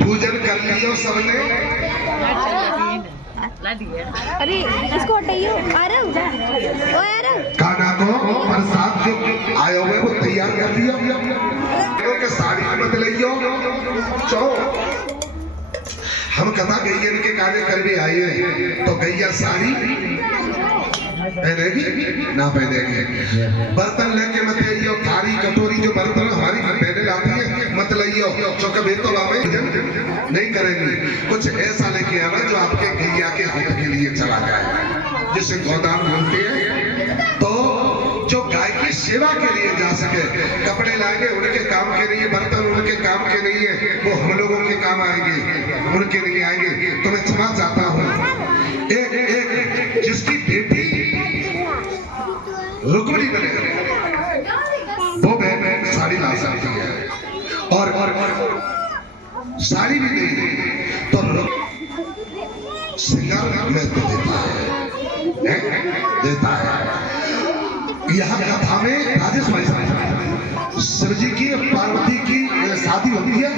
पूजन कर लियो सबने। अरे इसको हटाइयो। आरव ओ आरव खाना को प्रसाद जो आयो हुए वो तैयार कर लियो के साड़ी मत लियो चो हम कथा गैया के कार्य कर भी आए हैं तो गैया साड़ी पहनेगी ना पहनेगी। बर्तन लेके मत आइयो, थाली कटोरी जो बर्तन हमारी पहने जाती है मत लाइयो चौके तो बाबे नहीं करेंगे। कुछ ऐसा लेके आना जो आपके गैया के हित के लिए चला जाए, जिसे गोदान बोलते हैं। तो जो गाय की सेवा के लिए जा सके, कपड़े लाएंगे उनके काम के नहीं है, बर्तन उनके काम के नहीं है, वो हम लोगों के काम आएंगे, उनके नहीं आएंगे। तो मैं क्षमा चाहता हूँ। एक जिसकी बेटी रुक्मिणी बने वो बहन साड़ी ला सकती है और साड़ी भी नहीं तो श्रृंगार में तो देता है। यहाँ कथा में राजेश भाई शिव जी की पार्वती की शादी होती है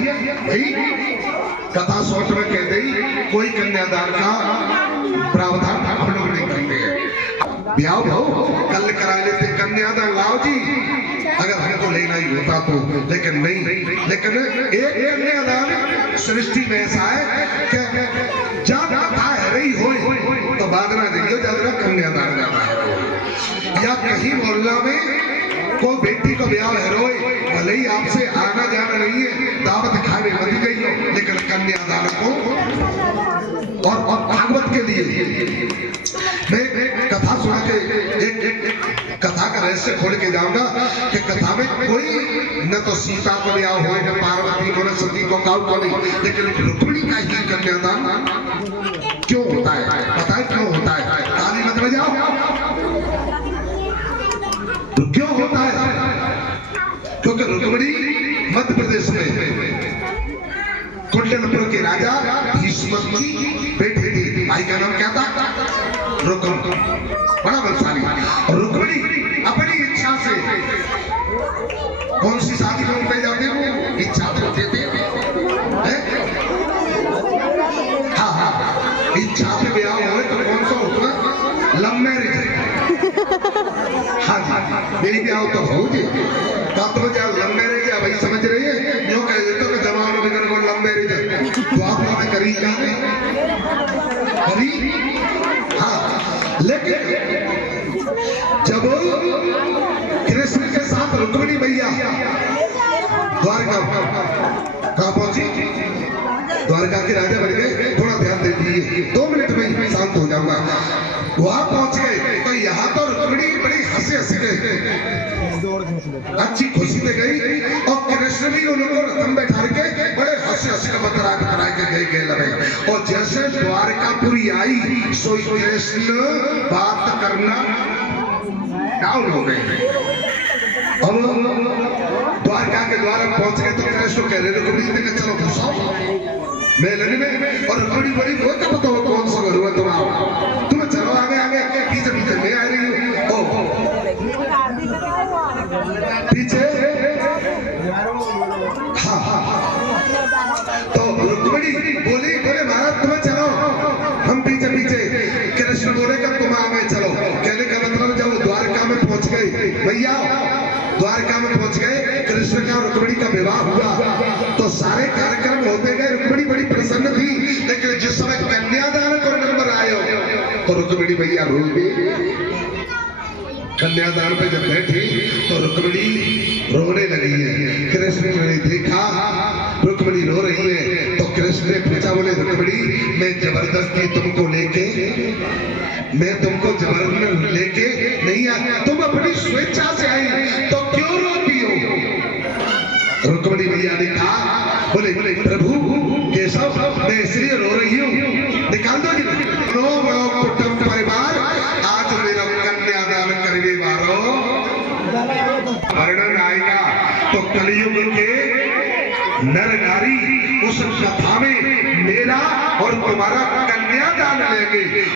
भाई। कथा शॉर्ट में कह दी कोई कन्यादान का प्रावधान हम लोग नहीं करते हैं। ब्याह भाव कल करा लेते, कन्यादान लाओ जी अगर हमको लेना ही होता तो, लेकिन नहीं। लेकिन एक कन्यादान सृष्टि में ऐसा है कि जब कथा है रही हो तो बादना देखियो जादरा कन्यादान जाता है। या कहीं मोहल्ला में कोई बेटी को ब्याह है रोए, भले ही आपसे आना जाना नहीं है, दावत खाने मत गई हो, लेकिन कन्यादान को और भागवत के लिए मैं कथा सुना के एक कथा का रहस्य खोल के जाऊंगा कि कथा में कोई न तो सीता को ब्याह हो, न पार्वती को, न सती को, काउ को नहीं, लेकिन रुक्मिणी का ही कन्यादान क्यों होता है? पता है क्यों होता है? ताली मत बजाओ। तो क्यों होता है? क्योंकि रुक्मिणी मध्य प्रदेश में कुंडलपुर के राजा भीष्म की बेटी थी। भाई का नाम क्या था? रुक्म, बड़ा बलशाली। और रुक्मिणी अपनी इच्छा से कौन सी शादी में उठे जाते हो? इच्छा से होते थे। हाँ, इच्छा से ब्याह हुए तो कौन सा होता? Love marriage. हाँ जी, मेरी ब्याह तो हो जी तो लव मैरिज है भाई, समझ रही है? यूँ कह देते कि जमाना बिगड़ गया लव मैरिज है तो आप लोगों ने करी क्या करी? हाँ, लेकिन जब कृष्ण के साथ रुक्मिणी मैया द्वारका कहाँ पहुंची? द्वारका के राजा बन गए। थोड़ा ध्यान दे दीजिए, 2 मिनट में शांत हो जाऊंगा। वहां पहुंच गए तो यहाँ तो रुक्मिणी बड़ी हंसी गई, अच्छी खुशी से गई और कृष्ण भी उनको रथम बैठा के बड़े हंसी का बतरा करा के गए लगे। और जैसे द्वारकापुरी आई सो कृष्ण बात करना डाउन हो गए। अब द्वारका के द्वार पहुंच गए तो कृष्ण कह रहे रुक्मिणी ने चलो घुसाओ मेले में। और रुक्मिणी बड़ी वो क्या बताओ कौन सा घर हुआ तुम्हें चलो आगे पीछे मैं आ रही हूँ। पीछे हाँ तो रुक्मिणी बोले महाराज तुम्हें चलो, हम पीछे कृष्ण बोले कब तुम आगे चलो। कहने का मतलब जब द्वारका में पहुंच गए भैया, द्वारका में पहुंच गए, कृष्ण का रुक्मिणी का विवाह हुआ तो सारे कार्यक्रम होते गए। रुक्मिणी बड़ी प्रसन्न थी, लेकिन जिस समय कन्यादान को नंबर आयो तो रुक्मिणी भैया रो गई। कन्यादान पे जब बैठी तो रुक्मिणी रोने लगी है। कृष्ण ने देखा रुक्मिणी रो रही है तो कृष्ण ने पूछा, बोले रुक्मिणी मैं जबरदस्ती तुमको लेके लेके नहीं आया, तुम अपनी स्वेच्छा से आई तो क्यों रोती हो? रुक्मिणी भैया ने कहा, बोले प्रभु केशव मैं इसलिए रो रही हूँ, निकाल दो जी। बड़ो कुटुंब परिवार आज मेरा कन्यादान करने वालों वर्णन आएगा तो कलयुग के नर नारी उस कथा में मेरा और तुम्हारा कन्यादान लेंगे।